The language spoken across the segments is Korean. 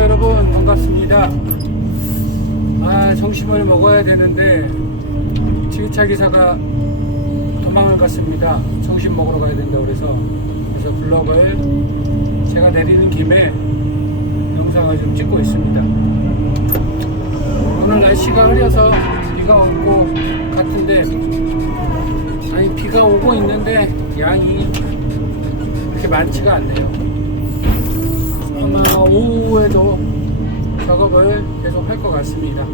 여러분 반갑습니다. 아 점심을 먹어야 되는데 지휘차 기사가 도망을 갔습니다. 점심 먹으러 가야 된다 그래서 그래서 블럭을 제가 내리는 김에 영상을 좀 찍고 있습니다. 오늘 날씨가 흐려서 비가 오고 같은데 아니 비가 오고 있는데 양이 그렇게 많지가 않네요. 아마 오후에도 작업을 계속 할 것 같습니다.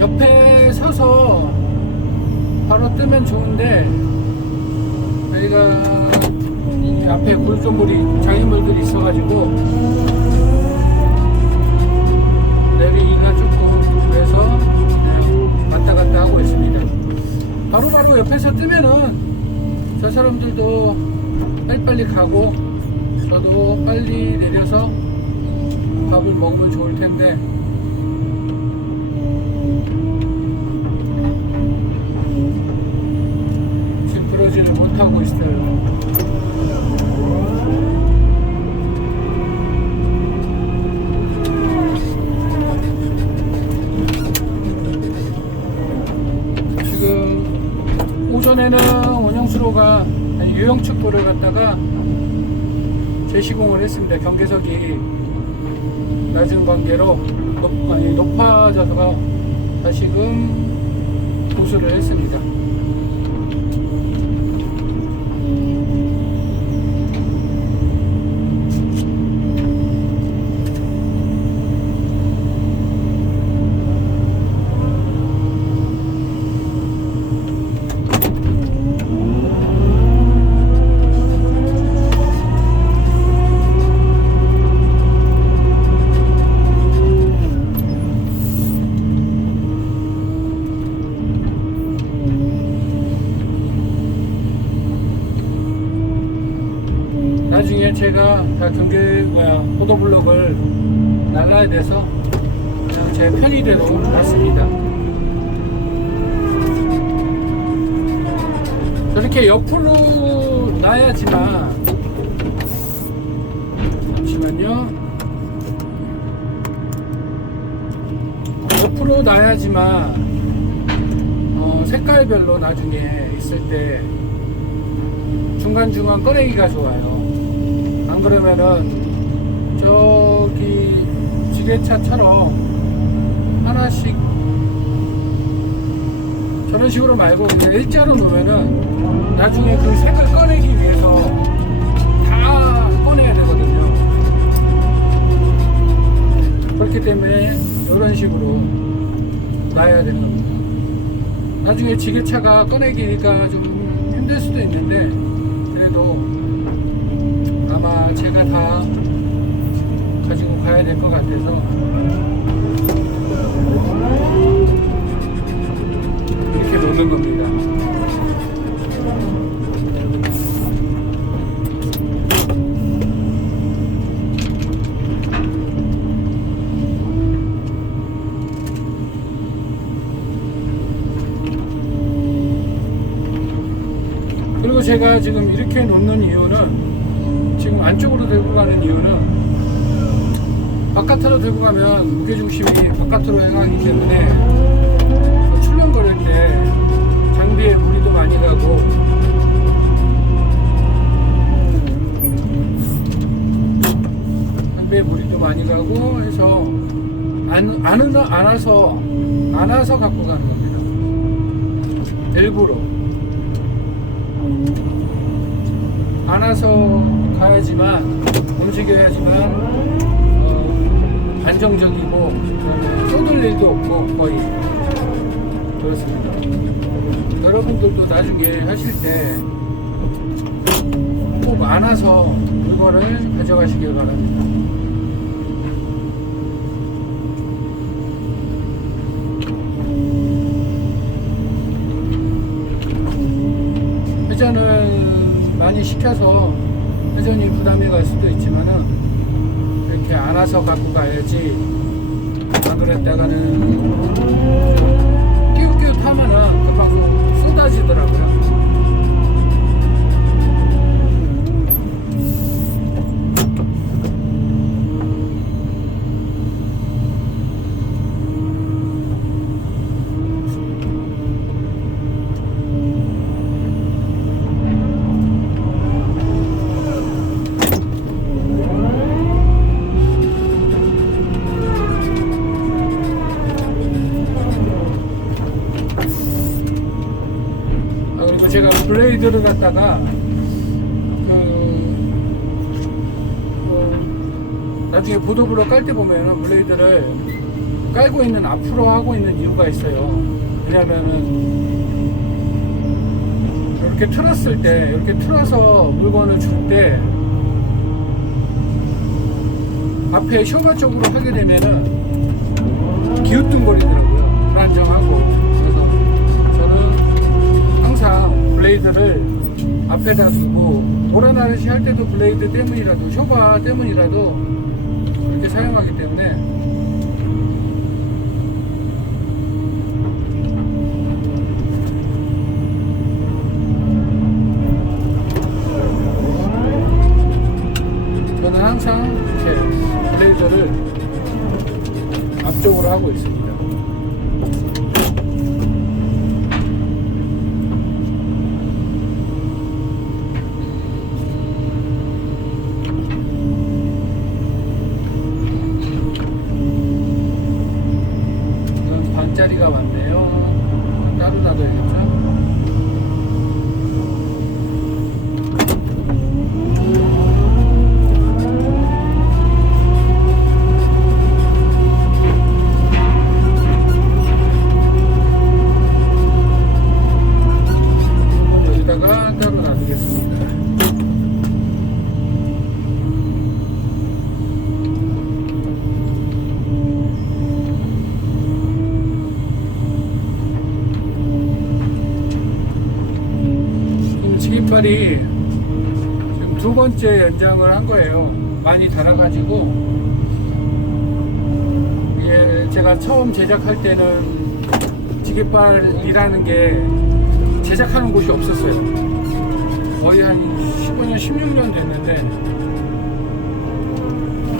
옆에 서서 바로 뜨면 좋은데 저희가 이 앞에 물조물이 장애물들이 있어가지고 내리기가 조금 그래서 왔다 갔다 하고 있습니다. 바로바로 옆에서 뜨면은 저 사람들도 빨리빨리 가고 저도 빨리 내려서 밥을 먹으면 좋을 텐데 지금 그러지를 못하고 있어요. 지금 오전에는 원영수로가 아니, 유영축구를 갔다가 했습니다. 경계석이 낮은 관계로 높, 아니, 높아져서 다시금 보수를 했습니다. 제가 다 경계 뭐야 포도블록을 날라야 돼서 그냥 제 편의대 너무 좋았습니다. 저렇게 옆으로 놔야지만 잠시만요. 옆으로 놔야지만 어, 색깔별로 나중에 있을 때 중간중간 꺼내기가 좋아요. 안 그러면은 저기 지게차처럼 하나씩 저런 식으로 말고 일자로 놓으면은 나중에 그 색을 꺼내기 위해서 다 꺼내야 되거든요. 그렇기 때문에 이런 식으로 놔야 되는 겁니다. 나중에 지게차가 꺼내기가 좀 힘들 수도 있는데 그래도 아마 제가 다 가지고 가야 될 것 같아서 이렇게 놓는 겁니다. 그리고 제가 지금 이렇게 놓는 이유는 안쪽으로 들고 가는 이유는 바깥으로 들고 가면 무게중심이 바깥으로 향하기 때문에 그 출렁거릴 때 장비에 무리도 많이 가고 장비에 무리도 많이 가고 해서 안, 안, 안아서 안아서 갖고 가는 겁니다. 일부러 안아서 가야지만 움직여야지만 어, 안정적이고 쏟을 일도 없고 거의 그렇습니다. 여러분들도 나중에 하실 때 꼭 안아서 물건을 가져가시길 바랍니다. 회전을 많이 시켜서 회전이 부담이 갈 수도 있지만은 이렇게 안아서 갖고 가야지. 안 그랬다가는 갖다가 그 어, 나중에 보도블럭 깔 때 보면은 블레이드를 깔고 있는 앞으로 하고 있는 이유가 있어요. 왜냐면은 이렇게 틀었을 때 이렇게 틀어서 물건을 줄 때 앞에 쇼바 쪽으로 하게 되면은 기우뚱거리더라고요. 불안정하고 그래서 저는 항상 블레이드를 앞에다 두고 오라나르시 할 때도 블레이드 때문이라도 쇼바 때문이라도 그렇게 사용하기 때문에 번째 연장을 한 거예요. 많이 달아가지고 이게 제가 처음 제작할 때는 지깃발이라는 게 제작하는 곳이 없었어요. 거의 한 15년, 16년 됐는데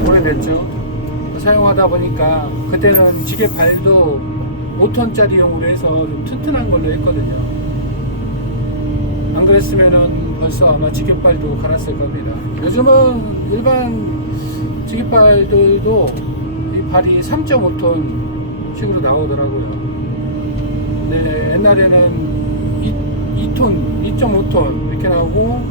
오래됐죠. 사용하다 보니까 그때는 지게발도 5톤짜리용으로 해서 좀 튼튼한 걸로 했거든요. 안 그랬으면은 벌써 아마 지게발도 갈았을 겁니다. 요즘은 일반 지게발들도 이 발이 3.5톤 식으로 나오더라고요. 네, 옛날에는 2, 톤 2.5톤 이렇게 나오고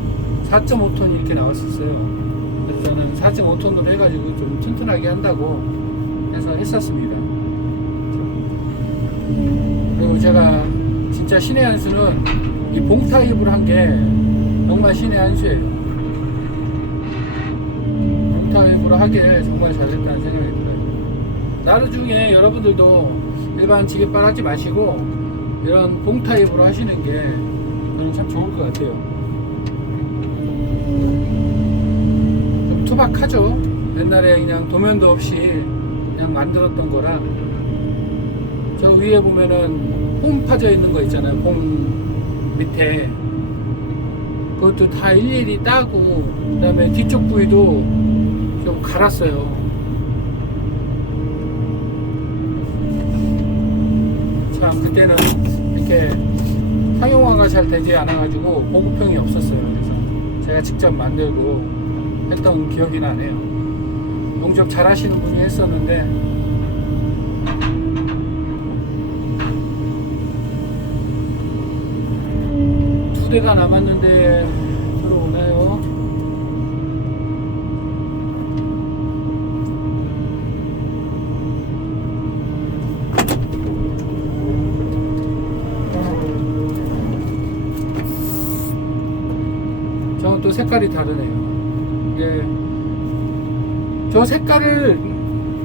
4.5톤이 이렇게 나왔었어요. 그래서 저는 4.5톤으로 해가지고 좀 튼튼하게 한다고 해서 했었습니다. 그리고 제가 진짜 신의 한 수는 이 봉타입을 한 게 정말 신의 한 수예요. 봉타입으로 하기에 정말 잘했다는 생각이 들어요. 나르중에 여러분들도 일반 지게발 하지 마시고 이런 봉타입으로 하시는 게 저는 참 좋을 것 같아요. 좀 투박하죠. 옛날에 그냥 도면도 없이 그냥 만들었던 거라 저 위에 보면은 홈 파져 있는 거 있잖아요. 홈 밑에 그것도 다 일일이 따고 그다음에 뒤쪽 부위도 좀 갈았어요. 참 그때는 이렇게 상용화가 잘 되지 않아가지고 보급형이 없었어요. 그래서 제가 직접 만들고 했던 기억이 나네요. 용접 잘 하시는 분이 했었는데 대가 남았는데 들어오나요? 저는 또 색깔이 다르네요. 이게 저 색깔을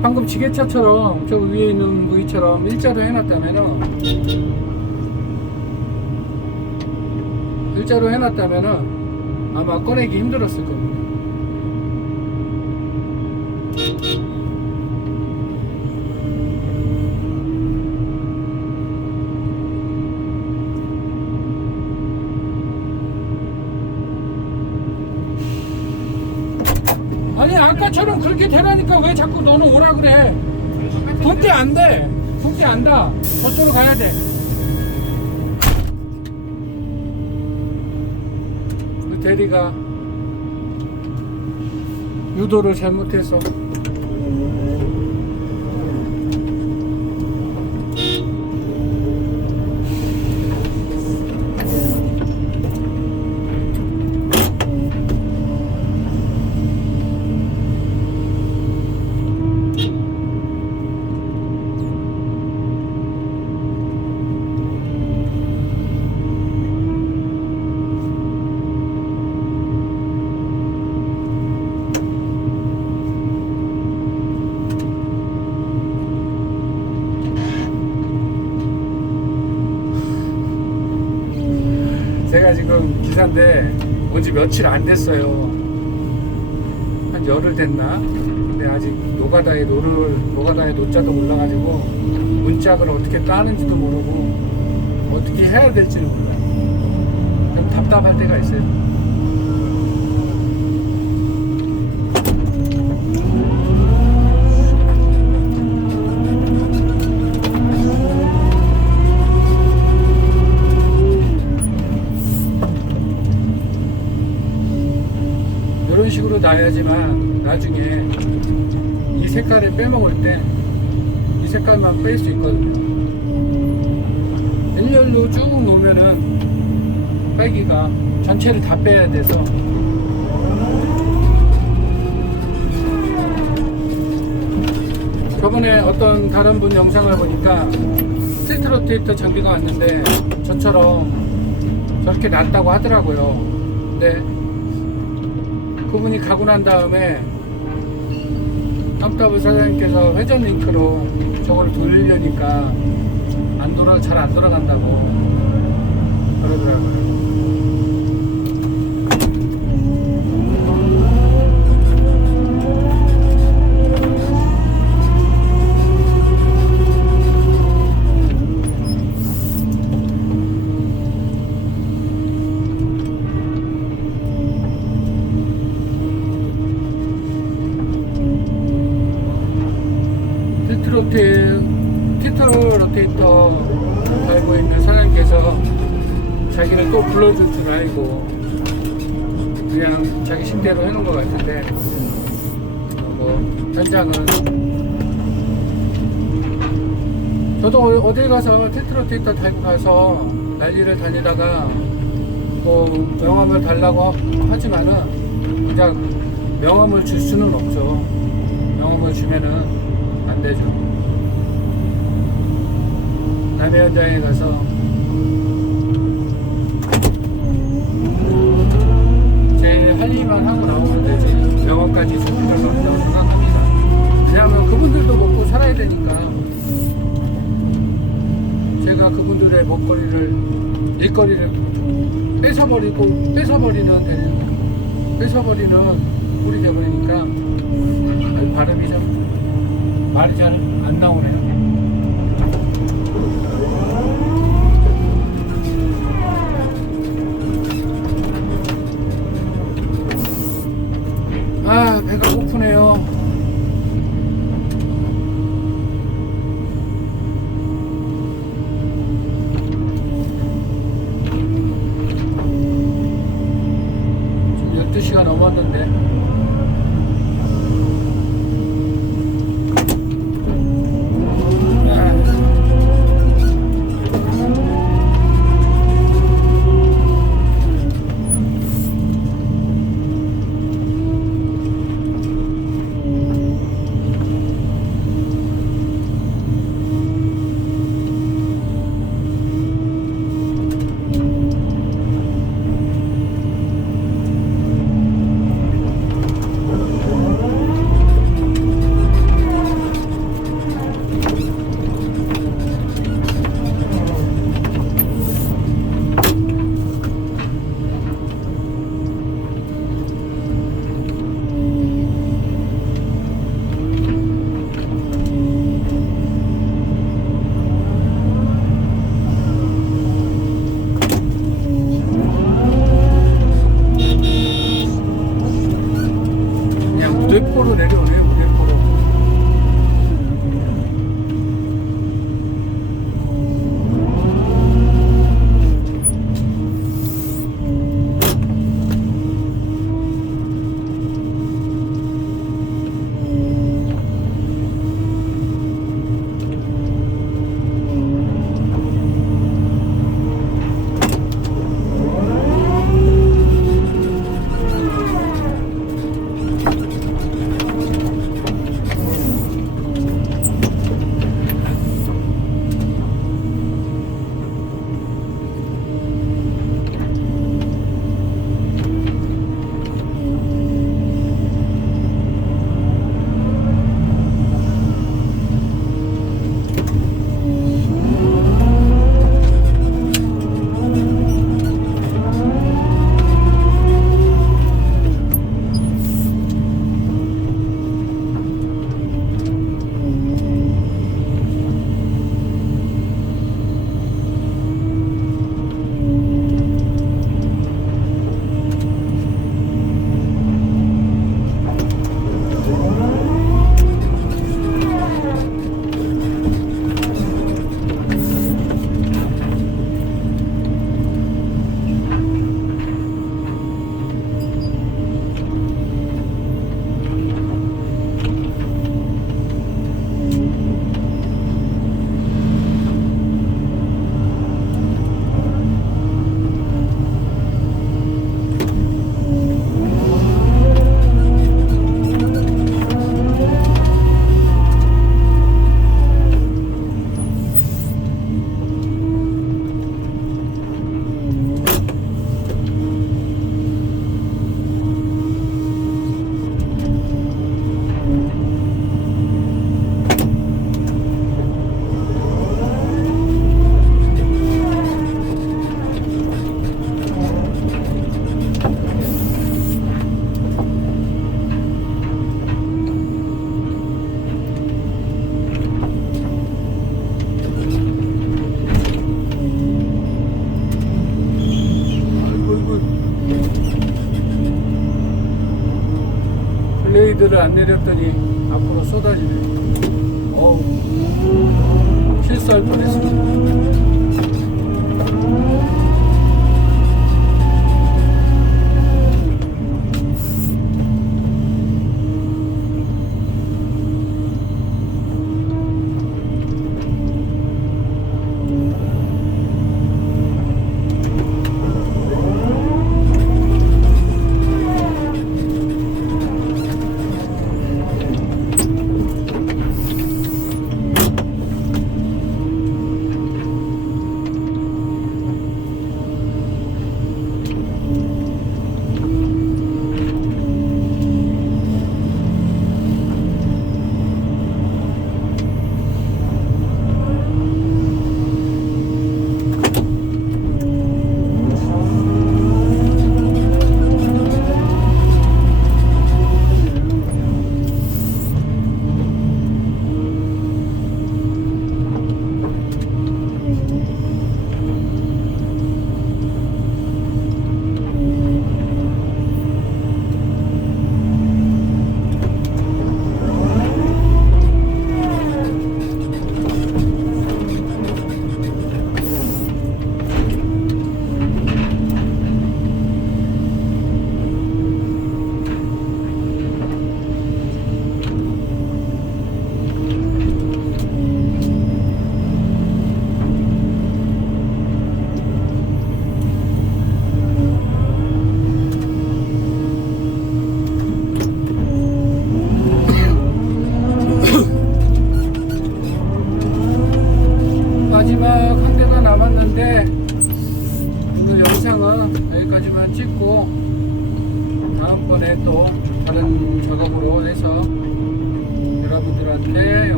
방금 지게차처럼 저 위에 있는 부위처럼 일자로 해놨다면은 일자로 해놨다면은 아마 꺼내기 힘들었을 겁니다. 아니 아까처럼 그렇게 되라니까 왜 자꾸 너는 오라 그래? 돈대 안 돼. 돈대 안 다. 저쪽으로 가야 돼. 대리가 유도를 잘못해서 지금 기사인데 온 지 며칠 안 됐어요. 한 열흘 됐나? 근데 아직 노가다에 노를 노가다에 노자도 몰라가지고 문짝을 어떻게 따는지도 모르고 어떻게 해야 될지는 몰라요. 좀 답답할 때가 있어요. 식으로 놔야지만 나중에 이 색깔을 빼먹을 때 이 색깔만 뺄 수 있거든요. 일렬로 쭉 놓으면은 빼기가 전체를 다 빼야 돼서 저번에 어떤 다른 분 영상을 보니까 스틸트 로테이터 장비가 왔는데 저처럼 저렇게 놨다고 하더라고요. 근데 그분이 가고 난 다음에 깜따브 사장님께서 회전 링크로 저걸 돌리려니까 안 돌아 잘 안 돌아간다고 그러더라고요. 어- 어딜 가서 티트로테이터 달고 가서 난리를 다니다가 뭐 명함을 달라고 하- 하지만은 그냥 명함을 줄 수는 없죠 명함을 주면은 안 되죠. 남의 현장에 가서 제일 할 일만 하고 나오면 되지. 명언까지 줄 필요는 없다고 생각합니다. 왜냐하면 그분들도 먹고 살아야 되니까 제가 그분들의 먹거리를 일거리를 뺏어버리고 뺏어버리는 뺏어버리는 꼴이 되버리니까 발음이 좀 말이 잘 안 나오네요. 내렸더니 앞으로 쏟아지네.